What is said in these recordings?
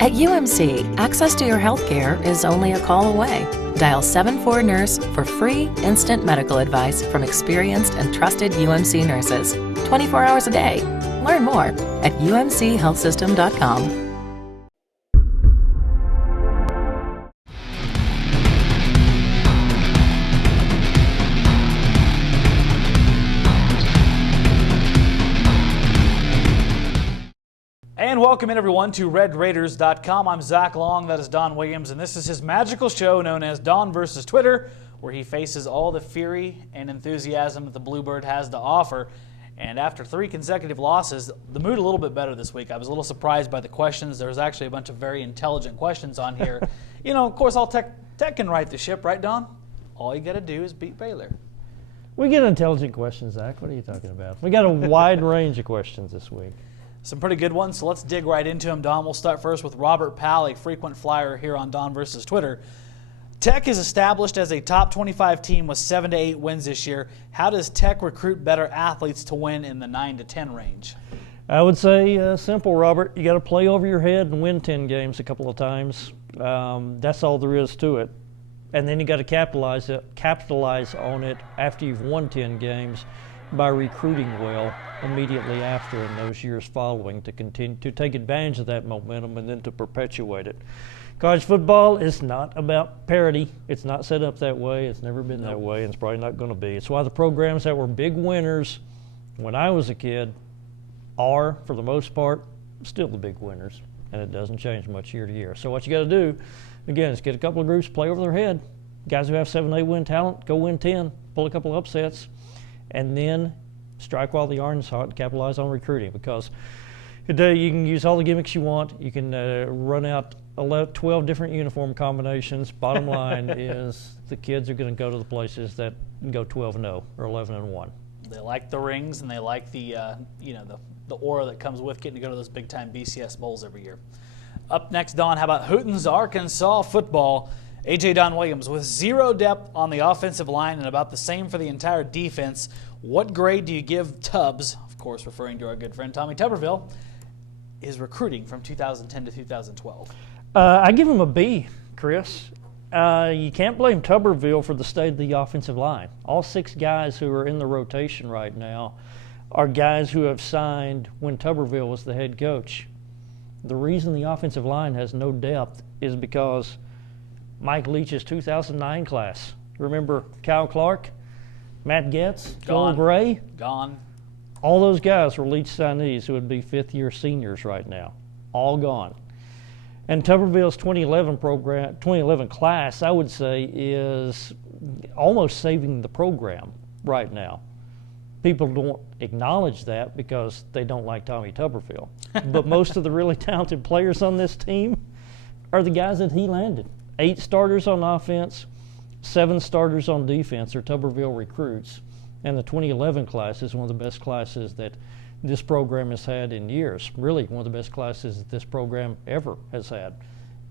At UMC, access to your health care is only a call away. Dial 74-NURSE for free, instant medical advice from experienced and trusted UMC nurses, 24 hours a day. Learn more at umchealthsystem.com. And welcome in, everyone, to RedRaiders.com. I'm Zach Long, that is Don Williams, and this is his magical show known as Don vs. Twitter, where he faces all the fury and enthusiasm that the Bluebird has to offer. And after 3 consecutive losses, the mood a little bit better this week. I was a little surprised by the questions. There was actually a bunch of very intelligent questions on here. You know, of course, all Tech can right the ship, right, Don? All you got to do is beat Baylor. We get intelligent questions, Zach. What are you talking about? We got a wide range of questions this week. Some pretty good ones, so let's dig right into them, Don. We'll start first with Robert Powell, a frequent flyer here on Don vs. Twitter. Tech is established as a top 25 team with 7 to 8 wins this year. How does Tech recruit better athletes to win in the 9 to 10 range? I would say simple, Robert. You got to play over your head and win 10 games a couple of times. That's all there is to it. And then you got to capitalize on it after you've won 10 games by recruiting well immediately after in those years following to continue to take advantage of that momentum and then to perpetuate it. College football is not about parity. It's not set up that way. It's never been that way, and it's probably not going to be. It's why the programs that were big winners when I was a kid are, for the most part, still the big winners, and it doesn't change much year to year. So what you got to do, again, is get a couple of groups, play over their head. Guys who have 7, 8 win talent, go win 10, pull a couple of upsets, and then strike while the iron's hot and capitalize on recruiting, because today you can use all the gimmicks you want. You can run out 12 different uniform combinations. Bottom line is the kids are going to go to the places that go 12-0 or 11-1. They like the rings, and they like the the aura that comes with getting to go to those big-time BCS bowls every year. Up next, Don, how about Houghton's Arkansas football? A.J. Don Williams, with 0 depth on the offensive line and about the same for the entire defense, what grade do you give Tubbs, of course referring to our good friend Tommy Tuberville, his recruiting from 2010 to 2012? I give him a B, Chris. You can't blame Tuberville for the state of the offensive line. All 6 guys who are in the rotation right now are guys who have signed when Tuberville was the head coach. The reason the offensive line has no depth is because Mike Leach's 2009 class. Remember Kyle Clark, Matt Getz, Joel Gray? Gone. All those guys were Leach signees who would be 5th-year seniors right now. All gone. And Tuberville's 2011 class, I would say, is almost saving the program right now. People don't acknowledge that because they don't like Tommy Tuberville. But most of the really talented players on this team are the guys that he landed. 8 starters on offense, 7 starters on defense are Tuberville recruits. And the 2011 class is one of the best classes that this program has had in years. Really, one of the best classes that this program ever has had.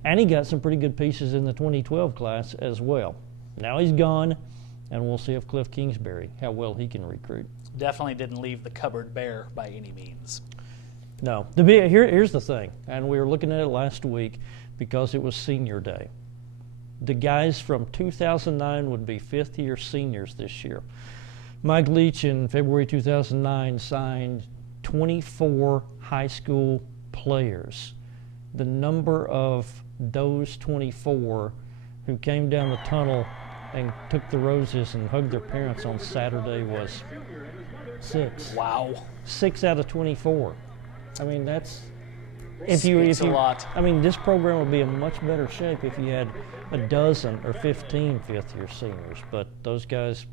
And he got some pretty good pieces in the 2012 class as well. Now he's gone, and we'll see if Cliff Kingsbury, how well he can recruit. Definitely didn't leave the cupboard bare by any means. No. Here's the thing, and we were looking at it last week because it was senior day. The guys from 2009 would be 5th-year seniors this year. Mike Leach in February 2009 signed 24 high school players. The number of those 24 who came down the tunnel and took the roses and hugged their parents on Saturday was 6. Wow. 6 out of 24. I mean, that's... If you a lot. I mean, this program would be in much better shape if you had a dozen or 15 5th-year seniors. But those guys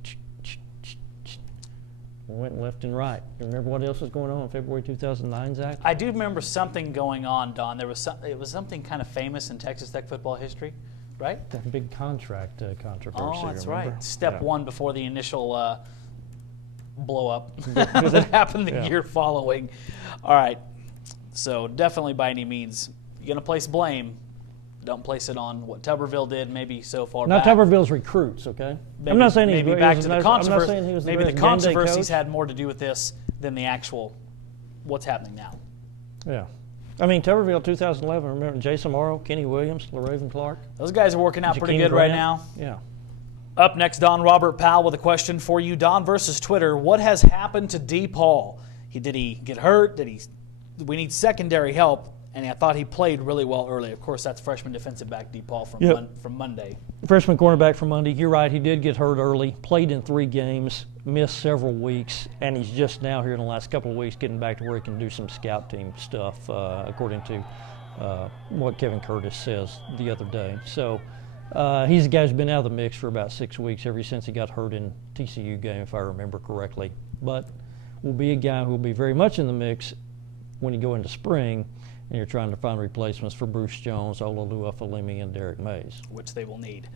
went left and right. You remember what else was going on in February 2009, Zach? I do remember something going on, Don. It was something kind of famous in Texas Tech football history, right? That big contract controversy. Oh, that's remember? right. Step 1 before the initial blow up that happened the year following. All right. So definitely by any means, you're going to place blame. Don't place it on what Tuberville did maybe so far Not back. Tuberville's recruits, okay? Maybe, I'm not saying maybe he's back to the controversy. Maybe the controversies had more to do with this than the actual what's happening now. Yeah. I mean, Tuberville 2011, remember Jason Morrow, Kenny Williams, LaRaven Clark. Those guys are working out pretty Jakeem good Grant. right now. Yeah. Up next, Don Robert Powell with a question for you. Don versus Twitter, what has happened to D. Paul? Did he get hurt? We need secondary help, and I thought he played really well early. Of course, that's freshman defensive back D. Paul from Monday. Freshman cornerback from Monday. You're right, he did get hurt early, played in 3 games, missed several weeks, and he's just now here in the last couple of weeks getting back to where he can do some scout team stuff, according to what Kevin Curtis says the other day. So he's a guy who's been out of the mix for about 6 weeks, ever since he got hurt in TCU game, if I remember correctly. But will be a guy who will be very much in the mix when you go into spring and you're trying to find replacements for Bruce Jones, Olalua Falimi, and Derek Mays. Which they will need.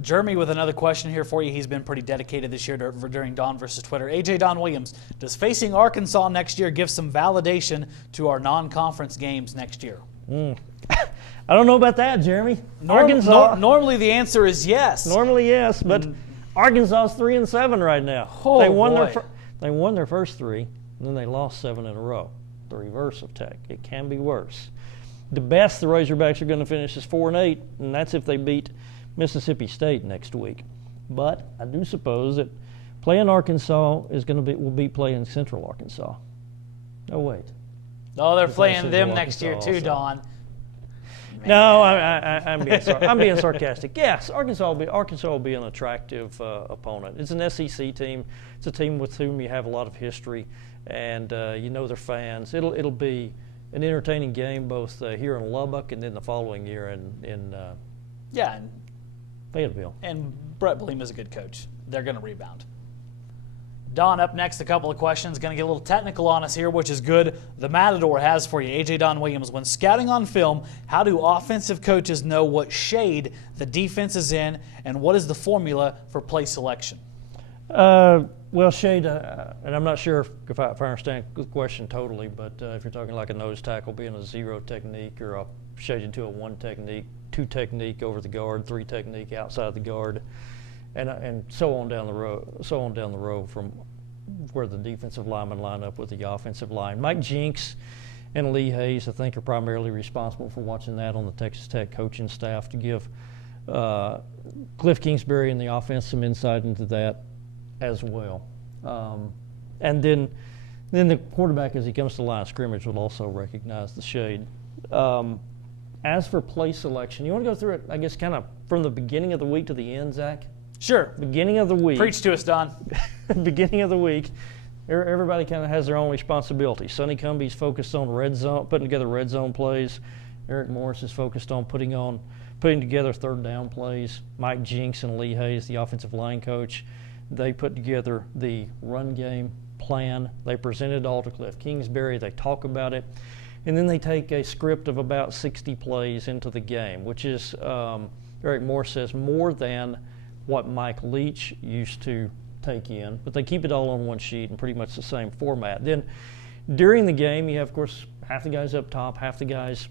Jeremy with another question here for you. He's been pretty dedicated this year during Don versus Twitter. AJ Don Williams, does facing Arkansas next year give some validation to our non-conference games next year? I don't know about that, Jeremy. Arkansas. Normally the answer is yes. Normally yes, but Arkansas's 3-7 right now. Oh, they won their first 3, and then they lost 7 in a row. The reverse of Tech. It can be worse. The best the Razorbacks are going to finish is 4-8, and that's if they beat Mississippi State next week. But I do suppose that playing Arkansas will be playing Central Arkansas. Oh wait. Oh, they're playing them next year too, Don. No, I'm being sarcastic. Yes, Arkansas will be an attractive opponent. It's an SEC team. It's a team with whom you have a lot of history, and you know their fans. It'll be an entertaining game both here in Lubbock and then the following year in Fayetteville. And Brett Bleem is a good coach. They're going to rebound. Don, up next, a couple of questions. Going to get a little technical on us here, which is good. The Matador has for you, AJ Don Williams. When scouting on film, how do offensive coaches know what shade the defense is in, and what is the formula for play selection? Well, shade, and I'm not sure if I understand the question totally, but if you're talking like a nose tackle being a 0 technique or a shaded to a 1 technique, 2 technique over the guard, 3 technique outside the guard, and so on down the road from where the defensive linemen line up with the offensive line. Mike Jinks and Lee Hayes, I think, are primarily responsible for watching that on the Texas Tech coaching staff to give Cliff Kingsbury and the offense some insight into that as well. And then the quarterback, as he comes to the line of scrimmage, will also recognize the shade. As for play selection, you want to go through it, I guess, kind of from the beginning of the week to the end, Zach? Sure. Beginning of the week. Preach to us, Don. Beginning of the week, everybody kind of has their own responsibility. Sonny Cumbie's focused on putting together red zone plays. Eric Morris is focused on putting together third down plays. Mike Jinks and Lee Hayes, the offensive line coach, they put together the run game plan. They present it all to Cliff Kingsbury. They talk about it. And then they take a script of about 60 plays into the game, which is, Eric Morris says, more than what Mike Leach used to take in. But they keep it all on one sheet and pretty much the same format. Then during the game, you have, of course, half the guys up top, half the guys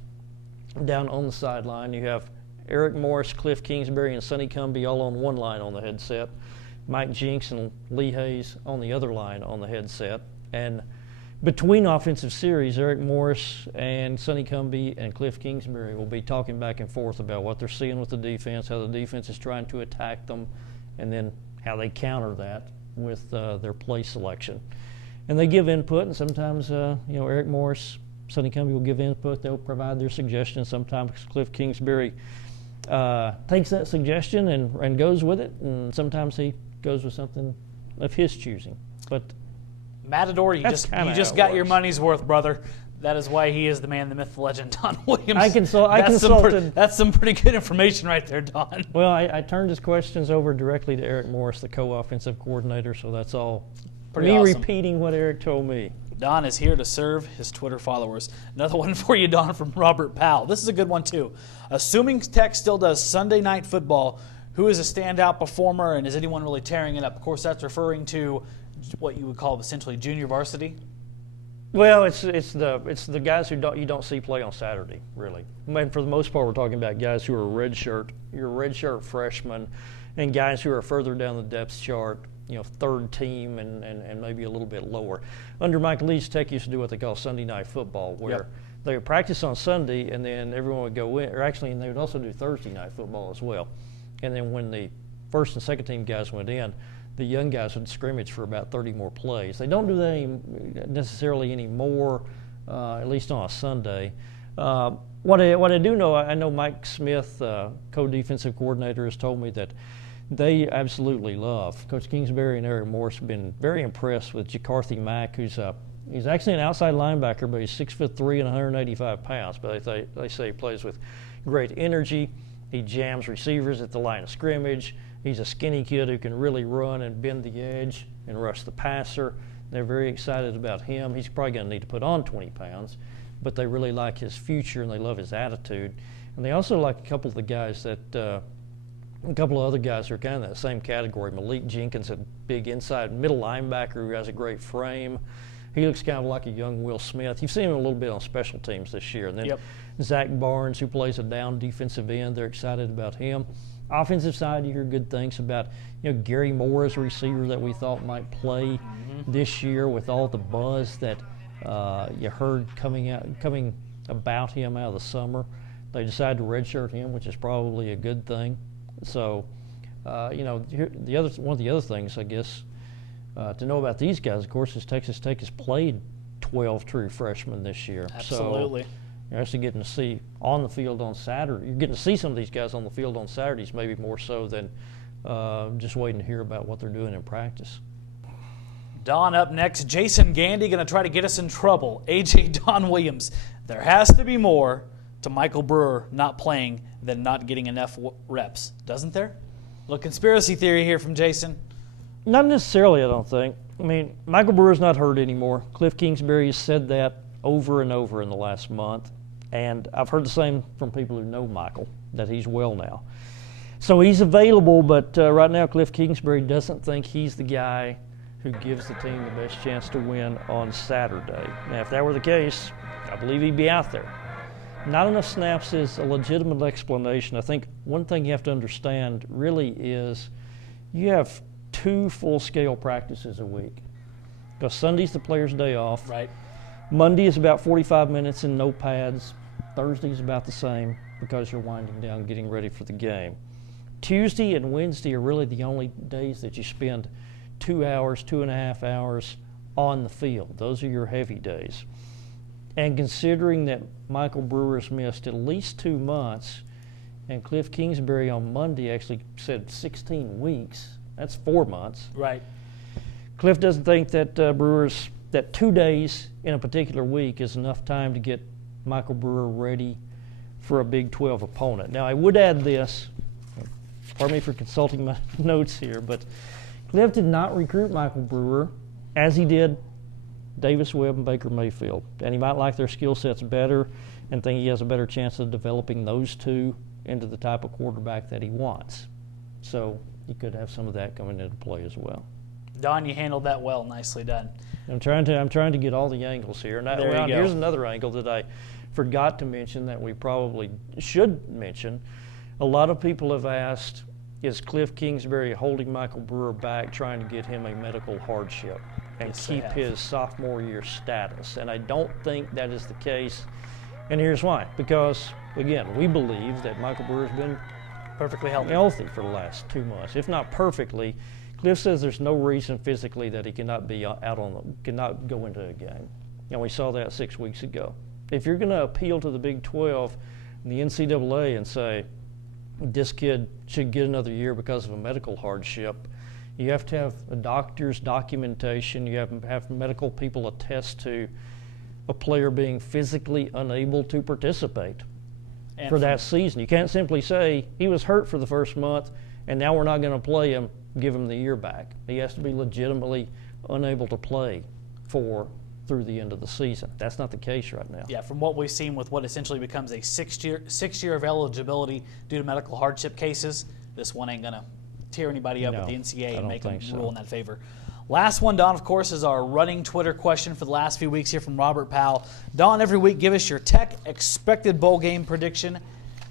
down on the sideline. You have Eric Morris, Cliff Kingsbury, and Sonny Cumbie all on one line on the headset. Mike Jinks and Lee Hayes on the other line on the headset. And between offensive series, Eric Morris and Sonny Cumbie and Cliff Kingsbury will be talking back and forth about what they're seeing with the defense, how the defense is trying to attack them, and then how they counter that with their play selection. And they give input, and sometimes, Eric Morris, Sonny Cumbie will give input. They'll provide their suggestions. Sometimes Cliff Kingsbury takes that suggestion and goes with it, and sometimes he goes with something of his choosing. But Matador, you just got your money's worth, brother. That is why he is the man, the myth, the legend, Don Williams. I consulted. That's some pretty good information right there, Don. Well, I turned his questions over directly to Eric Morris, the co-offensive coordinator, so that's all pretty me awesome. Repeating what Eric told me. Don is here to serve his Twitter followers. Another one for you, Don, from Robert Powell. This is a good one, too. Assuming Tech still does Sunday night football, who is a standout performer, and is anyone really tearing it up? Of course, that's referring to what you would call essentially junior varsity. Well, it's the guys who you don't see play on Saturday, really. I mean, for the most part, we're talking about guys who are redshirt freshmen, and guys who are further down the depth chart, third team and maybe a little bit lower. Under Mike Leach, Tech used to do what they call Sunday night football, where they would practice on Sunday, and then everyone would go in, or actually, and they would also do Thursday night football as well. And then when the first and second team guys went in, the young guys would scrimmage for about 30 more plays. They don't do that necessarily anymore, at least on a Sunday. What I do know, I know Mike Smith, co-defensive coordinator, has told me that they absolutely love. Coach Kingsbury and Eric Morris have been very impressed with Jacarthy Mack, he's actually an outside linebacker, but he's 6'3" and 185 pounds. But they say he plays with great energy. He jams receivers at the line of scrimmage. He's a skinny kid who can really run and bend the edge and rush the passer. They're very excited about him. He's probably going to need to put on 20 pounds, but they really like his future and they love his attitude. And they also like a couple of the guys a couple of other guys who are kind of in that same category. Malik Jenkins, a big inside middle linebacker who has a great frame. He looks kind of like a young Will Smith. You've seen him a little bit on special teams this year. And then Zach Barnes, who plays a down defensive end, they're excited about him. Offensive side, you hear good things about, Gary Moore as a receiver that we thought might play this year with all the buzz that you heard coming about him out of the summer. They decided to redshirt him, which is probably a good thing. So, one of the other things, I guess, to know about these guys, of course, is Texas Tech has played 12 true freshmen this year. Absolutely. So you're actually getting to see on the field on Saturday. You're getting to see some of these guys on the field on Saturdays, maybe more so than just waiting to hear about what they're doing in practice. Don up next. Jason Gandy going to try to get us in trouble. AJ Don Williams. There has to be more to Michael Brewer not playing than not getting enough reps, doesn't there? A little conspiracy theory here from Jason. Not necessarily, I don't think. I mean, Michael Brewer's not hurt anymore. Cliff Kingsbury has said that over and over in the last month. And I've heard the same from people who know Michael, that he's well now. So he's available, but right now Cliff Kingsbury doesn't think he's the guy who gives the team the best chance to win on Saturday. Now, if that were the case, I believe he'd be out there. Not enough snaps is a legitimate explanation. I think one thing you have to understand really is you have 2 full-scale practices a week. Because Sunday's the player's day off. Right. Monday is about 45 minutes and no pads. Thursday's about the same because you're winding down getting ready for the game. Tuesday and Wednesday are really the only days that you spend 2 hours, 2.5 hours on the field. Those are your heavy days. And considering that Michael Brewer's missed at least 2 months, and Cliff Kingsbury on Monday actually said 16 weeks, that's 4 months. Right. Cliff doesn't think that that 2 days in a particular week is enough time to get Michael Brewer ready for a Big 12 opponent. Now, I would add this, pardon me for consulting my notes here, but Cliff did not recruit Michael Brewer as he did Davis Webb and Baker Mayfield. And he might like their skill sets better and think he has a better chance of developing those two into the type of quarterback that he wants. So you could have some of that coming into play as well. Don, you handled that well. Nicely done. I'm trying to get all the angles here. Now, There you go. Here's another angle that I forgot to mention that we probably should mention. A lot of people have asked, is Cliff Kingsbury holding Michael Brewer back, trying to get him a medical hardship and Yes, they keep have. his sophomore year status? And I don't think that is the case. And here's why. Because, again, we believe that Michael Brewer's been Perfectly healthy. healthy for the last 2 months, if not perfectly. Cliff says there's no reason physically that he cannot be cannot go into a game. And we saw that 6 weeks ago. If you're going to appeal to the Big 12 and the NCAA and say this kid should get another year because of a medical hardship, you have to have a doctor's documentation. You have to have medical people attest to a player being physically unable to participate for that season. You can't simply say he was hurt for the first month and now we're not going to play him, give him the year back. He has to be legitimately unable to play through the end of the season. That's not the case right now. Yeah, from what we've seen with what essentially becomes a six year of eligibility due to medical hardship cases, this one ain't going to tear anybody up No, at the NCAA I and don't make them think so. rule in that favor. Last one, Don, of course, is our running Twitter question for the last few weeks here from Robert Powell. Don, every week give us your Tech expected bowl game prediction.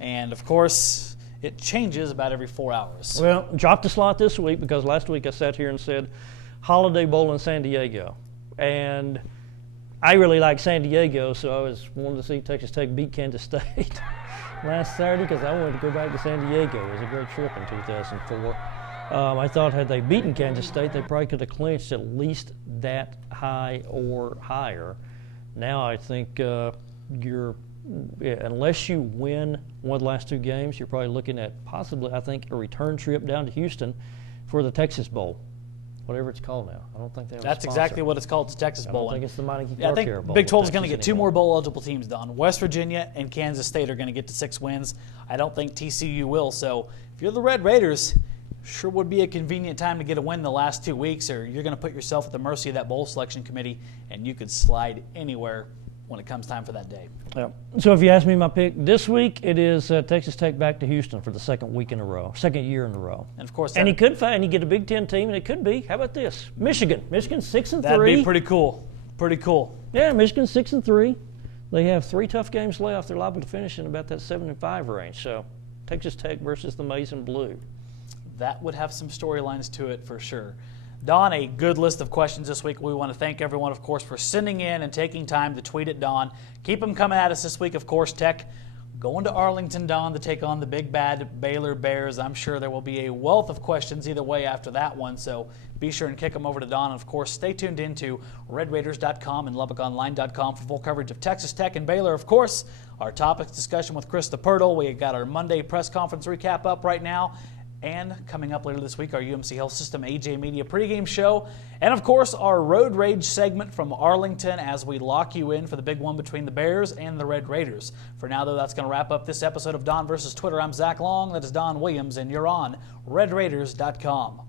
And, of course, it changes about every 4 hours. Well, dropped a slot this week because last week I sat here and said Holiday Bowl in San Diego. And I really like San Diego, so I was wanting to see Texas Tech beat Kansas State last Saturday because I wanted to go back to San Diego. It was a great trip in 2004. I thought had they beaten Kansas State, they probably could have clinched at least that high or higher. Now I think unless you win one of the last two games, you're probably looking at possibly, I think, a return trip down to Houston for the Texas Bowl, whatever it's called now. I don't think they have That's a sponsor. Exactly what it's called, the Texas Bowl. I don't think it's the Monty I think Car Bowl. Big 12 is with going to get Texas two more anymore. bowl-eligible teams done. West Virginia and Kansas State are going to get to 6 wins. I don't think TCU will. So if you're the Red Raiders, sure would be a convenient time to get a win the last 2 weeks, or you're going to put yourself at the mercy of that bowl selection committee, and you could slide anywhere when it comes time for that day. Yeah. So if you ask me my pick this week, it is Texas Tech back to Houston for the second year in a row. And of course, and he could find, you get a Big Ten team, and it could be, how about this? Michigan 6-3. That'd be pretty cool. Pretty cool. Yeah, Michigan 6-3. They have 3 tough games left. They're liable to finish in about that 7-5 range. So Texas Tech versus the Maize and Blue. That would have some storylines to it for sure. Don, a good list of questions this week. We want to thank everyone, of course, for sending in and taking time to tweet at Don. Keep them coming at us this week, of course. Tech going to Arlington, Don, to take on the big bad Baylor Bears. I'm sure there will be a wealth of questions either way after that one, so be sure and kick them over to Don. And, of course, stay tuned into RedRaiders.com and LubbockOnline.com for full coverage of Texas Tech and Baylor. Of course, our topics discussion with Chris DePertle. We got our Monday press conference recap up right now. And coming up later this week, our UMC Health System AJ Media pregame show. And, of course, our Road Rage segment from Arlington as we lock you in for the big one between the Bears and the Red Raiders. For now, though, that's going to wrap up this episode of Don versus Twitter. I'm Zach Long. That is Don Williams, and you're on RedRaiders.com.